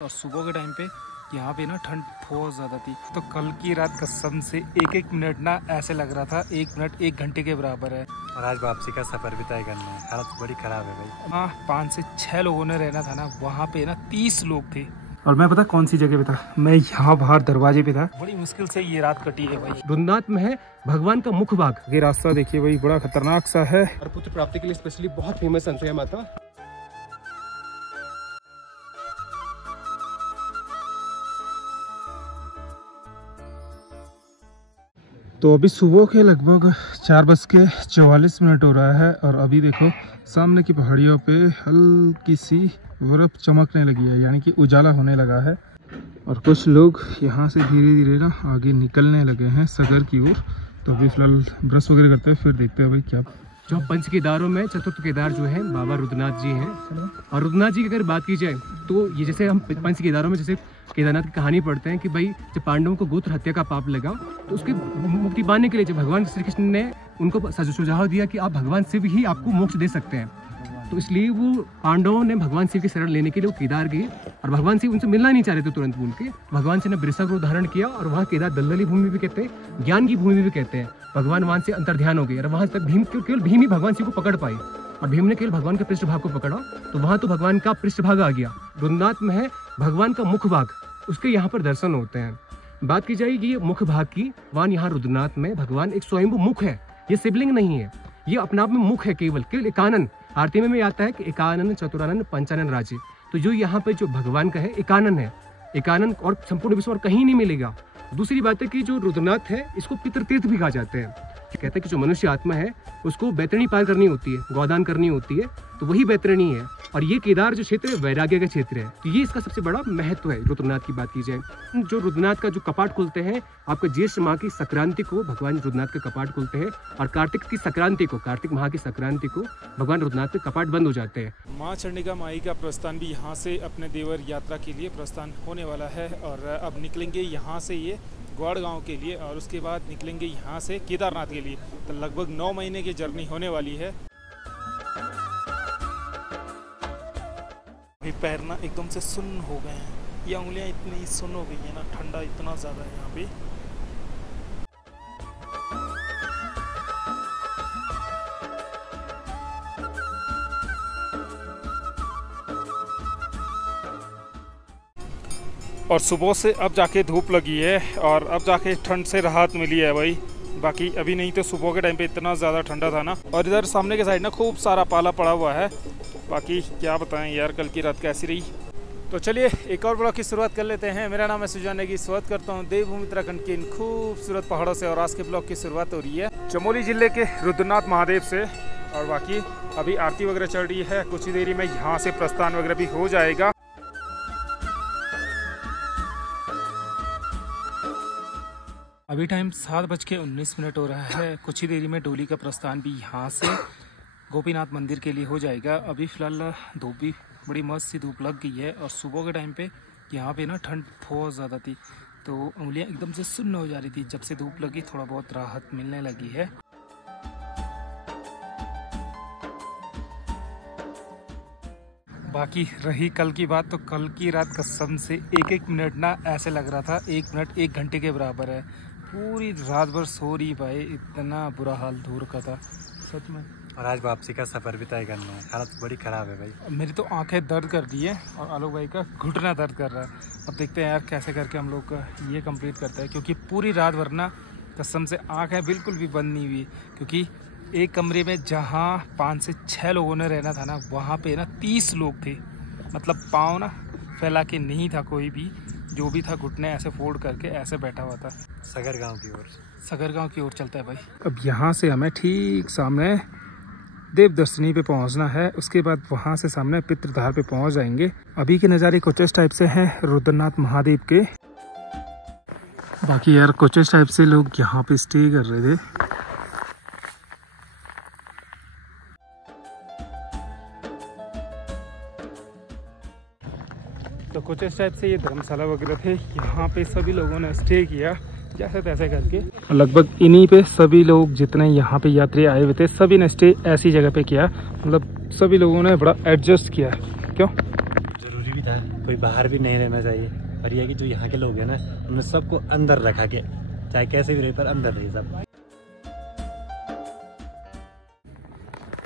और सुबह के टाइम पे यहाँ पे ना ठंड बहुत ज़्यादा थी। तो कल की रात कसम से एक एक मिनट ना ऐसे लग रहा था 1 मिनट 1 घंटे के बराबर है। और आज वापसी का सफ़र भी तय करना है, हालत बड़ी ख़राब है भाई। हाँ 5 से 6 लोगों ने रहना था ना, वहाँ पे ना 30 लोग थे। और मैं पता कौन सी जगह पे था, मैं यहाँ बाहर दरवाजे पे था। बड़ी मुश्किल से ये रात कटी है भाई। रुद्रनाथ में है भगवान का मुख्य भाग। ये रास्ता देखिए भाई, बड़ा खतरनाक सा है और पुत्र प्राप्ति के लिए स्पेशली बहुत फेमस अनसुईया माता। तो अभी सुबह के लगभग 4:44 हो रहा है और अभी देखो सामने की पहाड़ियों पे हल्की सी बर्फ चमकने लगी है, यानी कि उजाला होने लगा है। और कुछ लोग यहाँ से धीरे धीरे ना आगे निकलने लगे हैं सगर की ओर। तो अभी फिलहाल ब्रश वगैरह करते हैं, फिर देखते हैं भाई क्या। जो पंच केदारों में चतुर्थ केदार जो है बाबा रुद्रनाथ जी हैं। और रुद्रनाथ जी की अगर बात की जाए तो ये जैसे हम पंच केदारों में जैसे केदारनाथ की कहानी पढ़ते हैं कि भाई जब पांडवों को गोत्र हत्या का पाप लगा तो उसकी मुक्ति पाने के लिए जब भगवान श्री कृष्ण ने उनको सुझाव दिया कि आप भगवान शिव ही आपको मोक्ष दे सकते हैं, तो इसलिए वो पांडवों ने भगवान शिव की शरण लेने के लिए वो केदार गए। और भगवान शिव उनसे मिलना नहीं चाह रहे थे तुरंत बोल के। भगवान शिव ने वृषभ रूप धारण किया और वहाँ केदार दलदली भूमि भी कहते हैं, ज्ञान की भूमि भी कहते हैं। भगवान वहाँ से अंतर्ध्यान हो गए और वहाँ तक केवल भीम ही भगवान शिव को पकड़ पाए। और भीम ने केवल भगवान के पृष्ठभाग को पकड़ा तो वहाँ तो भगवान का पृष्ठभाग आ गया। रुद्रनाथ में है भगवान का मुख्य भाग, उसके यहाँ पर दर्शन होते हैं। बात की जाएगी मुख्य भाग की, वहाँ यहाँ रुद्रनाथ में भगवान एक स्वयंभू मुख है। ये शिवलिंग नहीं है, ये अपने आप में मुख है, केवल एकानन। आरती में आता है कि एकानन चतुरानन पंचानन राजे। तो जो यहाँ पे जो भगवान का है एकानन है, एकानन और संपूर्ण विश्व और कहीं नहीं मिलेगा। दूसरी बात है कि जो रुद्रनाथ है इसको पितृतीर्थ भी कहा जाते हैं। कहते हैं कि जो मनुष्य आत्मा है उसको बैतरणी पार करनी होती है, गोदान करनी होती है, तो वही बैतरणी है। और ये केदार जो क्षेत्र है वैराग्य का क्षेत्र है, तो ये इसका सबसे बड़ा महत्व है। रुद्रनाथ की बात की जाए, जो रुद्रनाथ का जो कपाट खुलते हैं आपका ज्येष्ठ माह की संक्रांति को भगवान रुद्रनाथ के कपाट खुलते हैं। और कार्तिक की संक्रांति को, कार्तिक माह की संक्रांति को भगवान रुद्रनाथ के कपाट बंद हो जाते हैं। माँ चंडिका माई का प्रस्थान भी यहाँ से अपने देवर यात्रा के लिए प्रस्थान होने वाला है। और अब निकलेंगे यहाँ से ये ग्वाड़ गांव के लिए और उसके बाद निकलेंगे यहाँ से केदारनाथ के लिए। तो लगभग 9 महीने की जर्नी होने वाली है। अभी पैर ना एकदम से सुन्न हो गए हैं, ये उंगलियां इतनी सुन्न हो गई है ना, ठंडा इतना ज़्यादा है यहाँ पे। और सुबह से अब जाके धूप लगी है और अब जाके ठंड से राहत मिली है भाई। बाकी अभी नहीं तो सुबह के टाइम पे इतना ज़्यादा ठंडा था ना। और इधर सामने के साइड ना खूब सारा पाला पड़ा हुआ है। बाकी क्या बताएं यार, कल की रात कैसी रही। तो चलिए एक और ब्लॉग की शुरुआत कर लेते हैं। मेरा नाम है सुजान नेगी, स्वागत करता हूँ देवभूमि उत्तराखंड के इन खूबसूरत पहाड़ों से। और आज के ब्लॉग की शुरुआत हो रही है चमोली जिले के रुद्रनाथ महादेव से। और बाकी अभी आरती वगैरह चल रही है, कुछ ही देरी में यहाँ से प्रस्थान वगैरह भी हो जाएगा। अभी टाइम 7:19 हो रहा है। कुछ ही देरी में डोली का प्रस्थान भी यहाँ से गोपीनाथ मंदिर के लिए हो जाएगा। अभी फ़िलहाल धूप भी बड़ी मस्त सी धूप लग गई है और सुबह के टाइम पे यहाँ पे ना ठंड बहुत ज़्यादा थी, तो उंगलियाँ एकदम से सुन्न हो जा रही थी। जब से धूप लगी थोड़ा बहुत राहत मिलने लगी है। बाकी रही कल की बात, तो कल की रात कसम से एक एक मिनट ना ऐसे लग रहा था 1 मिनट 1 घंटे के बराबर है। पूरी रात भर सो रही भाई, इतना बुरा हाल धूल का था सच में। और आज वापसी का सफ़र भी तय करना है, हालत बड़ी ख़राब है भाई। मेरी तो आंखें दर्द कर दी है और आलोक भाई का घुटना दर्द कर रहा है। अब देखते हैं यार कैसे करके हम लोग ये कंप्लीट करते हैं, क्योंकि पूरी रात भर ना कसम से आँखें बिल्कुल भी बंद नहीं हुई। क्योंकि एक कमरे में जहाँ 5 से 6 लोगों ने रहना था ना, वहाँ पे ना 30 लोग थे। मतलब पाँव ना फैला के नहीं था कोई भी, जो भी था घुटने ऐसे फोल्ड करके ऐसे बैठा हुआ था। सगर गांव की ओर, सगर गांव की ओर चलता है भाई। अब यहाँ से हमें ठीक सामने देवदर्शनी पे पहुँचना है, उसके बाद वहाँ से सामने पितृधार पे पहुँच जाएंगे। अभी के नज़ारे कुछ इस टाइप से हैं रुद्रनाथ महादेव के। बाकी यार कुछ इस टाइप से लोग यहाँ पे स्टे कर रहे थे। तो कुछ इस टाइप से ये धर्मशाला वगैरह थे, यहाँ पे सभी लोगों ने स्टे किया जैसे तैसे करके। लगभग इन्हीं पे सभी लोग जितने यहाँ पे यात्री आए हुए थे सभी ने स्टे ऐसी जगह पे किया। मतलब सभी लोगों ने बड़ा एडजस्ट किया। क्यों? जरूरी भी यहाँ कोई बाहर भी नहीं रहना चाहिए, पर यह कि जो यहाँ के लोग हैं ना, उन्हें सबको अंदर रखा के, चाहे कैसे भी रहे पर अंदर रहे सब।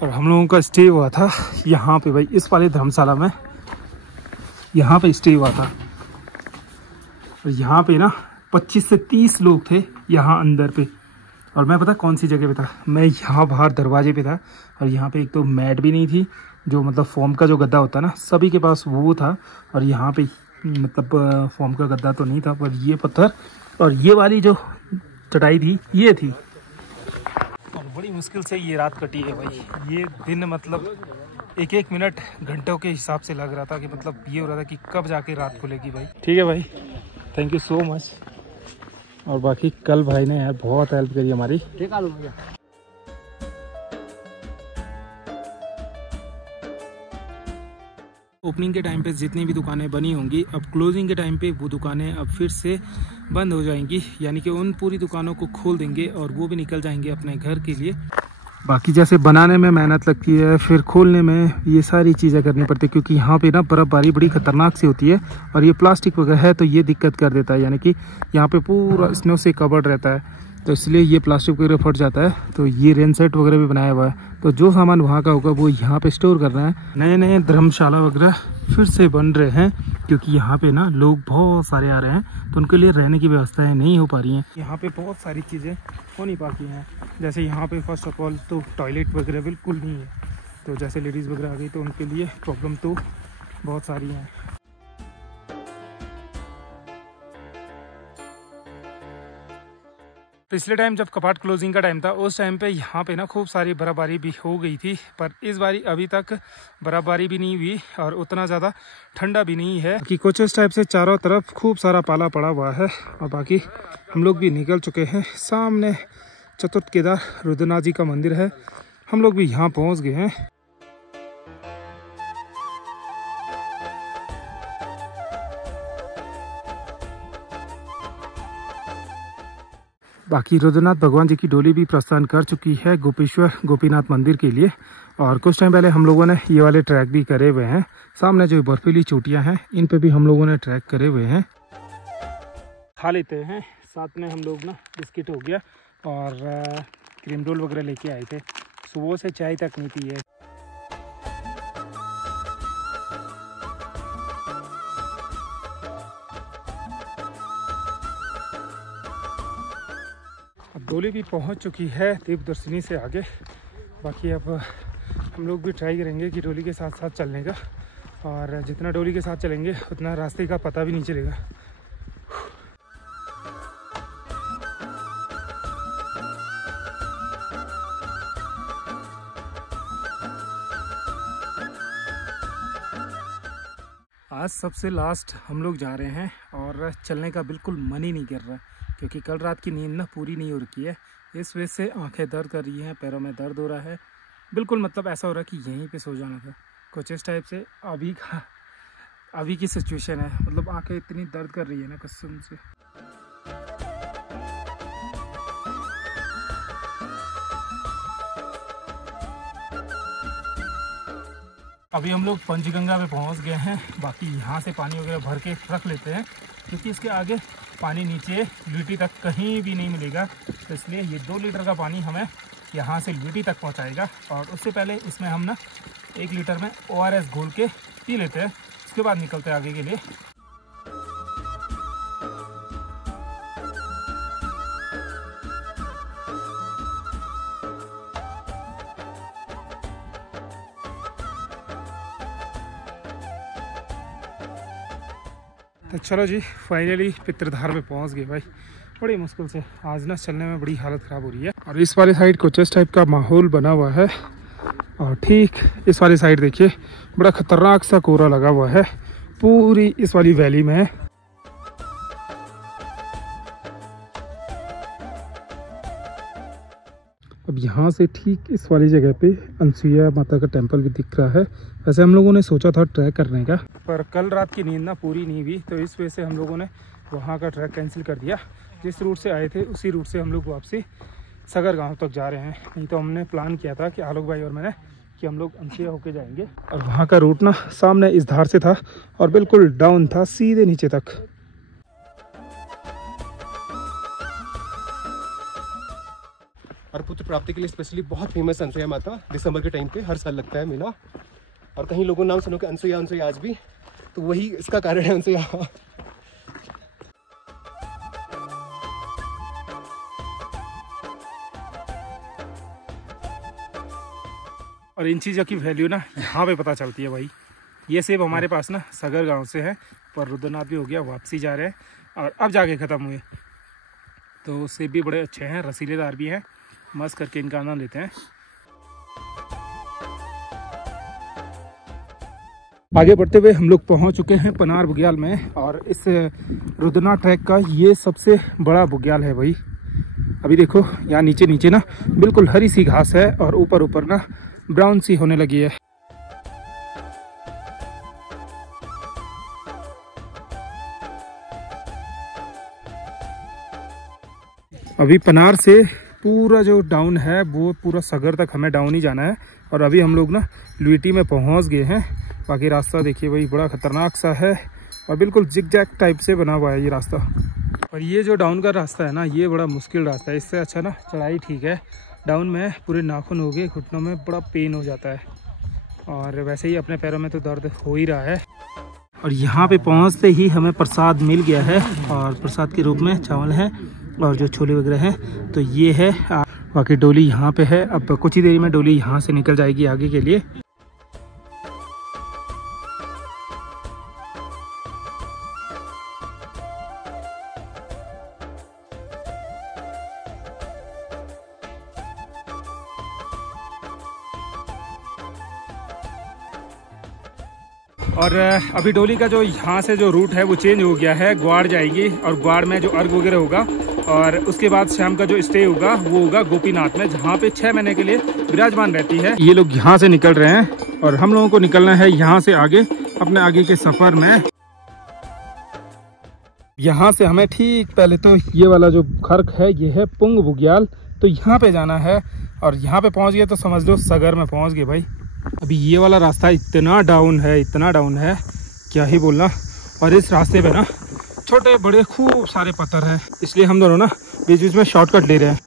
और हम लोगों का स्टे हुआ था यहाँ पे भाई, इस वाले धर्मशाला में, यहाँ पे स्टे हुआ था। और यहाँ पे ना 25 से 30 लोग थे यहाँ अंदर पे। और मैं पता कौन सी जगह पे था, मैं यहाँ बाहर दरवाजे पे था। और यहाँ पे एक तो मैट भी नहीं थी, जो मतलब फोम का जो गद्दा होता है ना, सभी के पास वो था। और यहाँ पे मतलब फोम का गद्दा तो नहीं था, पर ये पत्थर और ये वाली जो चटाई थी ये थी। और बड़ी मुश्किल से ये रात कटी है भाई। ये दिन मतलब एक एक मिनट घंटों के हिसाब से लग रहा था कि मतलब ये हो रहा था कि कब जाके रात खुलेगी भाई। ठीक है भाई, थैंक यू सो मच। और बाकी कल भाई ने यार बहुत हेल्प करी हमारी। ठीक है, ओपनिंग के टाइम पे जितनी भी दुकानें बनी होंगी, अब क्लोजिंग के टाइम पे वो दुकानें अब फिर से बंद हो जाएंगी, यानी कि उन पूरी दुकानों को खोल देंगे और वो भी निकल जाएंगे अपने घर के लिए। बाकी जैसे बनाने में मेहनत लगती है, फिर खोलने में ये सारी चीज़ें करनी पड़ती है, क्योंकि यहाँ पे ना बर्फ़बारी बड़ी ख़तरनाक सी होती है। और ये प्लास्टिक वगैरह है तो ये दिक्कत कर देता है, यानी कि यहाँ पे पूरा स्नो से कवर्ड रहता है, तो इसलिए ये प्लास्टिक वगैरह फट जाता है। तो ये रेन सेट वगैरह भी बनाया हुआ है, तो जो सामान वहाँ का होगा वो यहाँ पे स्टोर करना है। नए नए धर्मशाला वगैरह फिर से बन रहे हैं, क्योंकि यहाँ पे ना लोग बहुत सारे आ रहे हैं, तो उनके लिए रहने की व्यवस्थाएं नहीं हो पा रही हैं। यहाँ पे बहुत सारी चीज़ें हो नहीं पाती हैं, जैसे यहाँ पे फर्स्ट ऑफ ऑल तो टॉयलेट वगैरह बिल्कुल नहीं है। तो जैसे लेडीज़ वगैरह आ गई तो उनके लिए प्रॉब्लम तो बहुत सारी हैं। पिछले टाइम जब कपाट क्लोजिंग का टाइम था, उस टाइम पे यहाँ पे ना खूब सारी बर्फ़बारी भी हो गई थी, पर इस बारी अभी तक बर्फ़बारी भी नहीं हुई और उतना ज़्यादा ठंडा भी नहीं है, कि कुछ इस टाइप से चारों तरफ खूब सारा पाला पड़ा हुआ है। और बाकी हम लोग भी निकल चुके हैं। सामने चतुर्थ केदार रुद्रनाथ जी का मंदिर है, हम लोग भी यहाँ पहुँच गए हैं। बाकी रुद्रनाथ भगवान जी की डोली भी प्रस्थान कर चुकी है गोपेश्वर गोपीनाथ मंदिर के लिए। और कुछ टाइम पहले हम लोगों ने ये वाले ट्रैक भी करे हुए हैं। सामने जो बर्फीली चोटियां हैं, इन पे भी हम लोगों ने ट्रैक करे हुए हैं। खा लेते हैं, साथ में हम लोग ना बिस्किट हो गया और क्रीम रोल वगैरह लेके आए थे। सुबह से चाय तक नहीं पी है। डोली भी पहुंच चुकी है दीप दर्शनी से आगे। बाकी अब हम लोग भी ट्राई करेंगे कि डोली के साथ साथ चलने का, और जितना डोली के साथ चलेंगे उतना रास्ते का पता भी नहीं चलेगा। आज सबसे लास्ट हम लोग जा रहे हैं और चलने का बिल्कुल मन ही नहीं कर रहा, क्योंकि कल रात की नींद ना पूरी नहीं हो रखी है। इस वजह से आंखें दर्द कर रही हैं, पैरों में दर्द हो रहा है, बिल्कुल मतलब ऐसा हो रहा है कि यहीं पे सो जाना था। कुछ इस टाइप से अभी की सिचुएशन है, मतलब आंखें इतनी दर्द कर रही है ना कसम से। अभी हम लोग पंचगंगा पे पहुंच गए हैं। बाकी यहाँ से पानी वगैरह भर के रख लेते हैं, क्योंकि इसके आगे पानी नीचे लीटी तक कहीं भी नहीं मिलेगा। तो इसलिए ये 2 लीटर का पानी हमें यहाँ से लीटी तक पहुँचाएगा। और उससे पहले इसमें हम ना 1 लीटर में ORS घोल के पी लेते हैं, उसके बाद निकलते हैं आगे के लिए। तो चलो जी, फाइनली पितृधार पे पहुंच गए भाई। बड़ी मुश्किल से आज ना चलने में बड़ी हालत ख़राब हो रही है। और इस वाली साइड कुछ इस टाइप का माहौल बना हुआ है, और ठीक इस वाली साइड देखिए बड़ा ख़तरनाक सा कोहरा लगा हुआ है पूरी इस वाली वैली में। अब यहाँ से ठीक इस वाली जगह पे अनसुईया माता का टेम्पल भी दिख रहा है। वैसे हम लोगों ने सोचा था ट्रैक करने का, पर कल रात की नींद ना पूरी नहीं हुई, तो इस वजह से हम लोगों ने वहाँ का ट्रैक कैंसिल कर दिया। जिस रूट से आए थे उसी रूट से हम लोग वापसी सगर गांव तक जा रहे हैं। नहीं तो हमने प्लान किया था कि आलोक भाई और मैंने कि हम लोग अनसुईया होके जाएंगे। और वहाँ का रूट ना सामने इस धार से था और बिल्कुल डाउन था सीधे नीचे तक। और पुत्र प्राप्ति के लिए स्पेशली बहुत फेमस अनसुईया माता दिसंबर के टाइम पे हर साल लगता है मेला। और कहीं लोगों नाम सुनो कि अनसुईया अनसुईया आज भी, तो वही इसका कारण है अनसुईया। और इन चीज़ों की वैल्यू ना यहाँ पे पता चलती है भाई। ये सेब हमारे पास ना सगर गांव से है, पर रुद्रनाथ भी हो गया, वापसी जा रहे हैं और अब जाके ख़त्म हुए। तो सेब भी बड़े अच्छे हैं, रसीलेदार भी हैं, मस्त करके इनका आनंद लेते हैं। आगे बढ़ते हुए हम लोग पहुंच चुके हैं पनार बुग्याल में, और इस रुद्रनाथ ट्रैक का ये सबसे बड़ा बुग्याल है भाई। अभी देखो यहाँ नीचे नीचे ना बिल्कुल हरी सी घास है और ऊपर ऊपर ना ब्राउन सी होने लगी है। अभी पनार से पूरा जो डाउन है वो पूरा सगर तक हमें डाउन ही जाना है, और अभी हम लोग ना लुईटी में पहुंच गए हैं। बाकी रास्ता देखिए भाई बड़ा खतरनाक सा है और बिल्कुल जिगजैग टाइप से बना हुआ है ये रास्ता। और ये जो डाउन का रास्ता है ना ये बड़ा मुश्किल रास्ता है, इससे अच्छा ना चढ़ाई ठीक है। डाउन में पूरे नाखून हो गए, घुटनों में बड़ा पेन हो जाता है, और वैसे ही अपने पैरों में तो दर्द हो ही रहा है। और यहाँ पे पहुँचते ही हमें प्रसाद मिल गया है, और प्रसाद के रूप में चावल है और जो छोले वगैरह हैं। तो ये है, बाकी डोली यहाँ पे है। अब कुछ ही देर में डोली यहाँ से निकल जाएगी आगे के लिए। और अभी डोली का जो यहाँ से जो रूट है वो चेंज हो गया है, ग्वाड़ जाएगी, और ग्वाड़ में जो अर्घ वगैरह होगा, और उसके बाद शाम का जो स्टे होगा वो होगा गोपीनाथ में, जहाँ पे 6 महीने के लिए विराजमान रहती है। ये लोग यहाँ से निकल रहे हैं और हम लोगों को निकलना है यहाँ से आगे अपने आगे के सफर में। यहाँ से हमें ठीक पहले तो ये वाला जो खर्क है ये है पुंग बुग्याल, तो यहाँ पे जाना है, और यहाँ पे पहुँच गए तो समझ लो सगर में पहुँच गए भाई। अभी ये वाला रास्ता इतना डाउन है क्या ही बोलना। और इस रास्ते पे ना छोटे बड़े खूब सारे पत्थर हैं, इसलिए हम दोनों ना बीच बीच में शॉर्टकट ले रहे हैं।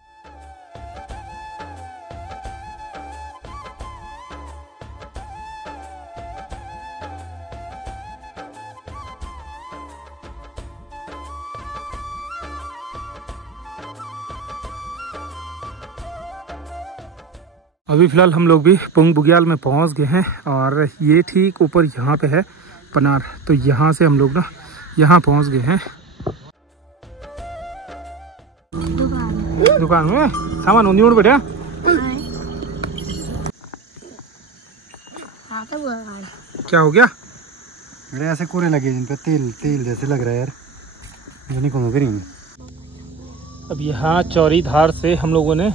अभी फ़िलहाल हम लोग भी पुंग बुग्याल में पहुंच गए हैं, और ये ठीक ऊपर यहाँ पे है पनार, तो यहाँ से हम लोग ना यहाँ पहुंच गए हैं। दुकान में सामान उन्नी उड़ बेटा क्या हो गया? मेरे ऐसे कोरे लगे जिन पे तेल तेल जैसे लग रहा है यार, नहीं कौन करेंगे। अब यहाँ चौरी धार से हम लोगों ने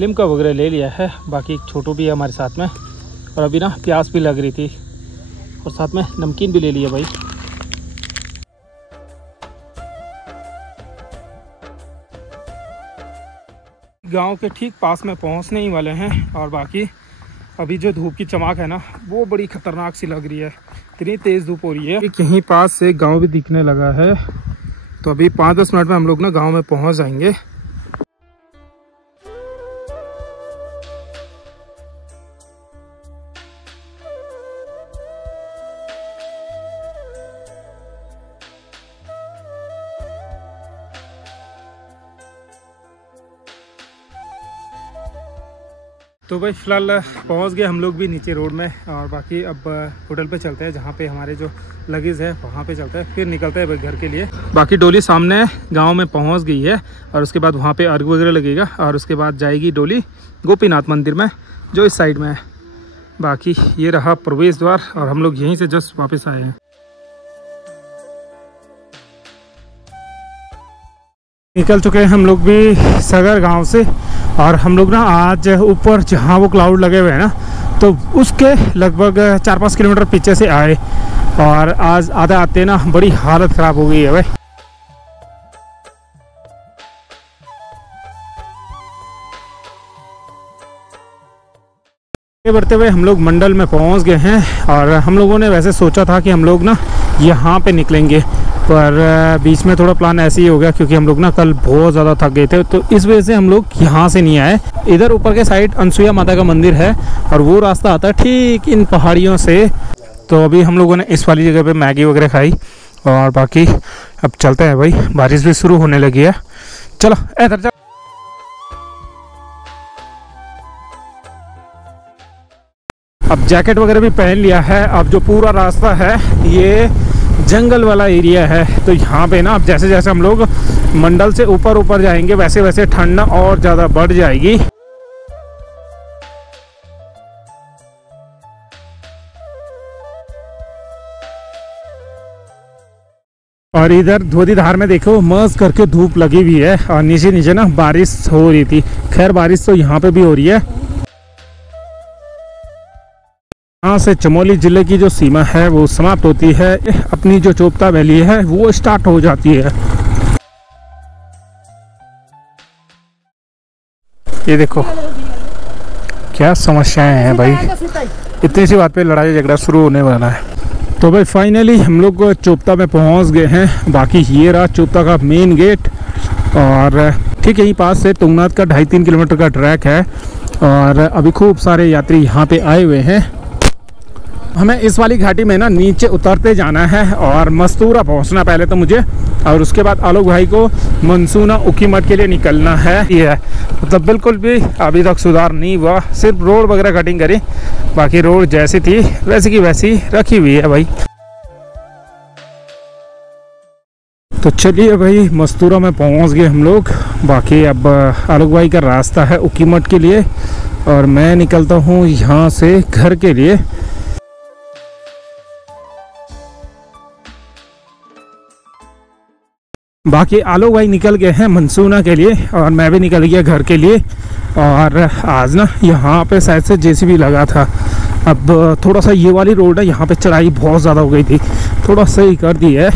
लिमका वगैरह ले लिया है, बाकी एक छोटू भी है हमारे साथ में, और अभी ना प्यास भी लग रही थी, और साथ में नमकीन भी ले लिया भाई। गांव के ठीक पास में पहुंचने ही वाले हैं, और बाकी अभी जो धूप की चमक है ना वो बड़ी खतरनाक सी लग रही है, इतनी तेज़ धूप हो रही है। यहीं पास से गाँव भी दिखने लगा है, तो अभी 5-10 मिनट में हम लोग ना गाँव में पहुँच जाएंगे। तो भाई फ़िलहाल पहुंच गए हम लोग भी नीचे रोड में, और बाकी अब होटल पे चलते हैं जहाँ पे हमारे जो लगेज है वहाँ पे चलते हैं, फिर निकलते हैं भाई घर के लिए। बाकी डोली सामने गांव में पहुँच गई है, और उसके बाद वहाँ पे अर्घ वगैरह लगेगा, और उसके बाद जाएगी डोली गोपीनाथ मंदिर में जो इस साइड में है। बाकी ये रहा प्रवेश द्वार, और हम लोग यहीं से जस्ट वापस आए हैं। निकल चुके हैं हम लोग भी सगर गांव से, और हम लोग ना आज ऊपर जहाँ वो क्लाउड लगे हुए हैं ना, तो उसके लगभग 4-5 किलोमीटर पीछे से आए, और आज आधा आते ना बड़ी हालत ख़राब हो गई है भाई। बढ़ते हुए हम लोग मंडल में पहुंच गए हैं और हम लोगों ने वैसे सोचा था कि हम लोग ना यहाँ पे निकलेंगे, पर बीच में थोड़ा प्लान ऐसे ही हो गया क्योंकि हम लोग ना कल बहुत ज़्यादा थक गए थे, तो इस वजह से हम लोग यहाँ से नहीं आए। इधर ऊपर के साइड अनसुईया माता का मंदिर है और वो रास्ता आता है ठीक इन पहाड़ियों से। तो अभी हम लोगों ने इस वाली जगह पे मैगी वगैरह खाई और बाकी अब चलते हैं भाई, बारिश भी शुरू होने लगी है। चलो इधर चल। अब जैकेट वगैरह भी पहन लिया है। अब जो पूरा रास्ता है ये जंगल वाला एरिया है, तो यहाँ पे ना अब जैसे जैसे हम लोग मंडल से ऊपर ऊपर जाएंगे वैसे वैसे ठंड और ज़्यादा बढ़ जाएगी। और इधर धोधीधार में देखो मस्त करके धूप लगी हुई है और नीचे नीचे ना बारिश हो रही थी। खैर बारिश तो यहाँ पे भी हो रही है। यहाँ से चमोली जिले की जो सीमा है वो समाप्त होती है, अपनी जो चोपता वैली है वो स्टार्ट हो जाती है। ये देखो क्या समस्याएं हैं भाई, इतनी सी बात पे लड़ाई झगड़ा शुरू होने वाला है। तो भाई फाइनली हम लोग चोपता में पहुंच गए हैं। बाकी ये रहा चोपता का मेन गेट और ठीक यहीं पास से तुंगनाथ का 2.5-3 किलोमीटर का ट्रैक है और अभी खूब सारे यात्री यहाँ पे आए हुए हैं। हमें इस वाली घाटी में ना नीचे उतरते जाना है और मस्तूरा पहुंचना पहले तो मुझे, और उसके बाद आलोक भाई को मनसूना उखीमठ के लिए निकलना है। ये है मतलब बिल्कुल भी अभी तक सुधार नहीं हुआ, सिर्फ रोड वगैरह कटिंग करी, बाकी रोड जैसी थी वैसी की वैसी रखी हुई है भाई। तो चलिए भाई मस्तूरा में पहुंच गए हम लोग। बाकी अब आलोक भाई का रास्ता है उखीमठ के लिए और मैं निकलता हूँ यहाँ से घर के लिए। बाकी आलोक भाई निकल गए हैं मनसूना के लिए और मैं भी निकल गया घर के लिए। और आज ना यहाँ पे शायद से जेसीबी लगा था। अब थोड़ा सा ये वाली रोड है, यहाँ पे चढ़ाई बहुत ज़्यादा हो गई थी, थोड़ा सही कर दी है।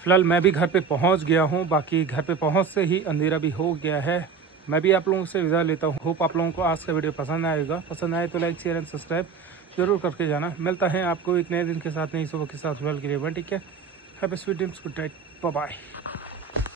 फिलहाल मैं भी घर पे पहुँच गया हूँ। बाकी घर पे पहुँच से ही अंधेरा भी हो गया है। मैं भी आप लोगों से विदा लेता हूँ। होप आप लोगों को आज का वीडियो पसंद आएगा। पसंद आए तो लाइक शेयर एंड सब्सक्राइब जरूर करके जाना। मिलता है आपको एक नए दिन के साथ, नई सुबह के साथ। वेल के लिए ठीक है। Happy sweet dreams, good night, bye bye.